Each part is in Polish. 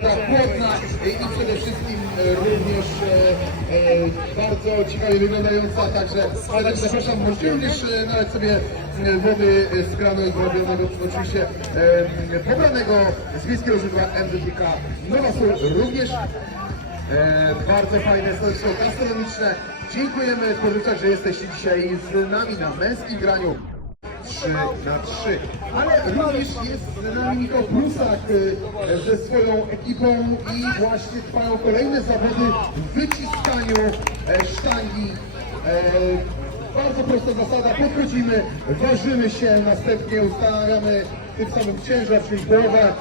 płodna i przede wszystkim e, również e, e, bardzo ciekawie wyglądająca, także serdecznie zapraszam. Możecie również nalać sobie wody z kranu zrobionego oczywiście pobranego z wiejskiego źródła MWTK Nowa Sól również bardzo fajne stoisko gastronomiczne. Dziękujemy sportowcach, że jesteście dzisiaj z nami na męskim graniu. 3 na 3. Ale również jest z nami Michał Prusak e, ze swoją ekipą i właśnie trwają kolejne zawody w wyciskaniu e, sztangi. E, Bardzo prosta zasada, podchodzimy, ważymy się, następnie ustanawiamy tym samym ciężar, czyli połowę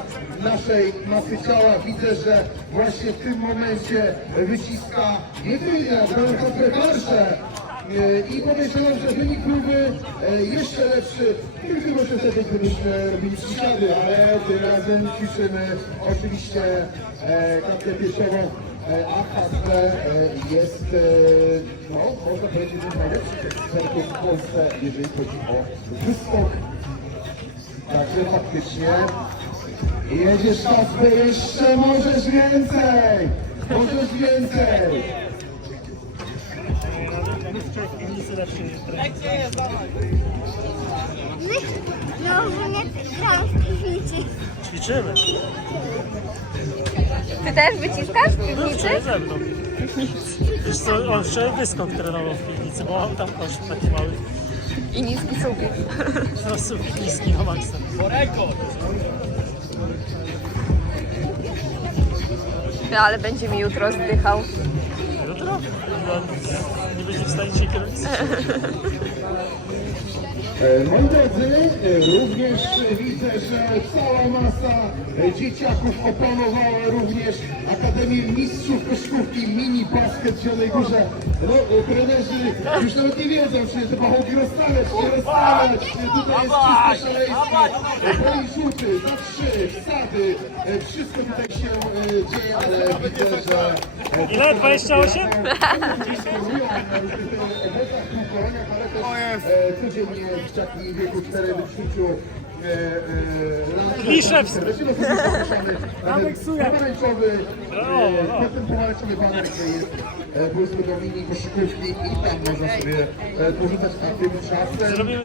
naszej masy ciała. Widzę, że właśnie w tym momencie wyciska jedynie Bronko Prekarsze. E, I podejrzewam, że wynik byłby e, jeszcze lepszy, gdyby może wtedy gdybyśmy robili przysiady, ale tym razem ćwiczymy oczywiście e, klatkę piersiową, a KSP e, jest, no można powiedzieć, że z najlepszych ekspertów w Polsce, jeżeli chodzi o wyskok. Także faktycznie jedziesz KSP, jeszcze możesz więcej, możesz więcej. No, nie gramy w piwnicy. Ćwiczymy. Ty też wyciskasz w No piwnicy? wczoraj ze mną. Wiesz co, on wczoraj wyskok trenował w piwnicy, bo on tam koszty taki mały. I niski. No sufit niski na maksa. No ale będzie mi jutro zdychał. Jutro? No, nie będzie w stanie się. E, Moi drodzy, e, również widzę, że cała masa dzieciaków opanowała również Akademię Mistrzów Koszkówki Mini Basket w Zielonej Górze. No, e, trenerzy już nawet nie wiedzą, czy te pachołki rozstawiać, nie rozstawiać. E, Tutaj jest czyste szaleństwo. E, Boi rzuty, za trzy, wsady. E, Wszystko tutaj się e, dzieje, ale widzę, że... e, Ile? 28? Dysponują na różnych e, obozach, półkoloniach, ale też e, codziennie dzieciaki w wieku 4 do 10 e, e, lat. Liszewski. Zapraszamy. Nawet pomarańczowy, e, potem pomarańczowy baner, gdzie jest e, wózko do mini koszykówki i tam można sobie e, porzucać aktywny czas. Zrobimy